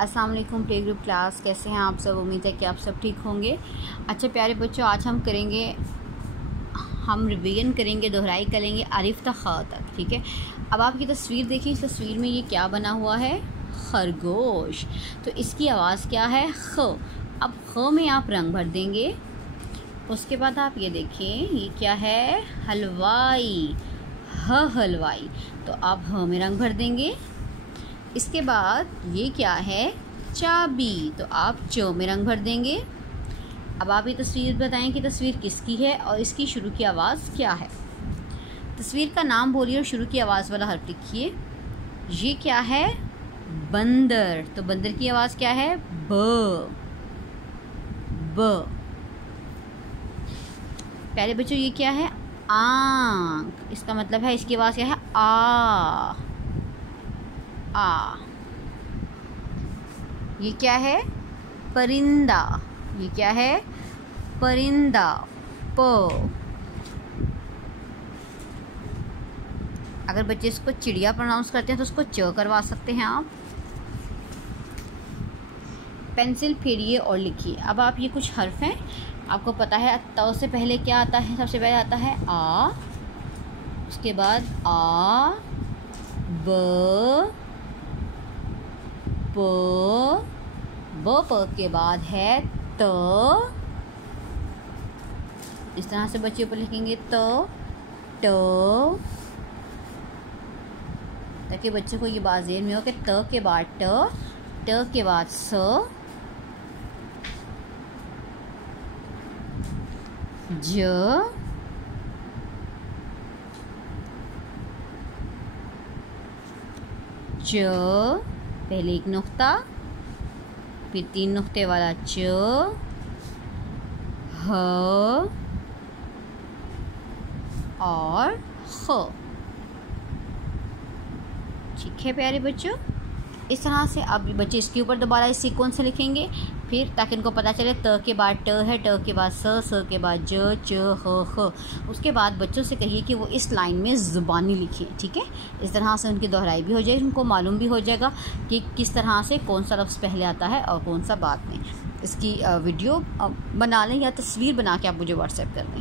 अस्सलाम वालेकुम play group class, कैसे हैं आप सब। उम्मीद है कि आप सब ठीक होंगे। अच्छा प्यारे बच्चों, आज हम रिवीजन करेंगे, दोहराई करेंगे अलिफ तक ख तक। ठीक है, अब आप ये तस्वीर देखिए। इस तस्वीर में ये क्या बना हुआ है? खरगोश। तो इसकी आवाज़ क्या है? ख। अब ख में आप रंग भर देंगे। उसके बाद आप ये देखें, ये क्या है? हलवाई। ह हलवाई। तो आप ह में रंग भर देंगे। इसके बाद ये क्या है? चाबी। तो आप च में रंग भर देंगे। अब आप ये तस्वीर बताएं कि तस्वीर किसकी है और इसकी शुरू की आवाज़ क्या है। तस्वीर का नाम बोलिए और शुरू की आवाज़ वाला हर्फ लिखिए। ये क्या है? बंदर। तो बंदर की आवाज़ क्या है? ब। ब। प्यारे बच्चों, ये क्या है? आंख। इसका मतलब है, इसकी आवाज़ क्या है? आ। आ। ये क्या है? परिंदा। ये क्या है? परिंदा। प। अगर बच्चे इसको चिड़िया प्रोनाउंस करते हैं तो उसको च करवा सकते हैं आप। पेंसिल फेरिए और लिखिए। अब आप ये कुछ हर्फ हैं, आपको पता है त से पहले क्या आता है? सबसे पहले आता है आ, उसके बाद आ, ब, प के बाद है त। इस तरह से बच्चे ऊपर लिखेंगे त, ट, ताकि बच्चे को ये बात ज़हन में हो कि त के बाद ट के बाद स, ज, च, पहले एक नुक्ता, फिर 3 नुक्ते वाला च, ह और ख। ठीक है प्यारे बच्चों, इस तरह से अब बच्चे इसके ऊपर दोबारा इस सीक्वेंस से लिखेंगे, फिर ताकि इनको पता चले त के बाद ट है, ट के बाद स के बाद ज, च, ह, ख। उसके बाद बच्चों से कहिए कि वो इस लाइन में ज़ुबानी लिखें। ठीक है, इस तरह से उनकी दोहराई भी हो जाएगी, उनको मालूम भी हो जाएगा कि किस तरह से कौन सा लफ्ज़ पहले आता है और कौन सा बाद में। इसकी वीडियो बना लें या तस्वीर बना के आप मुझे व्हाट्सएप कर दें।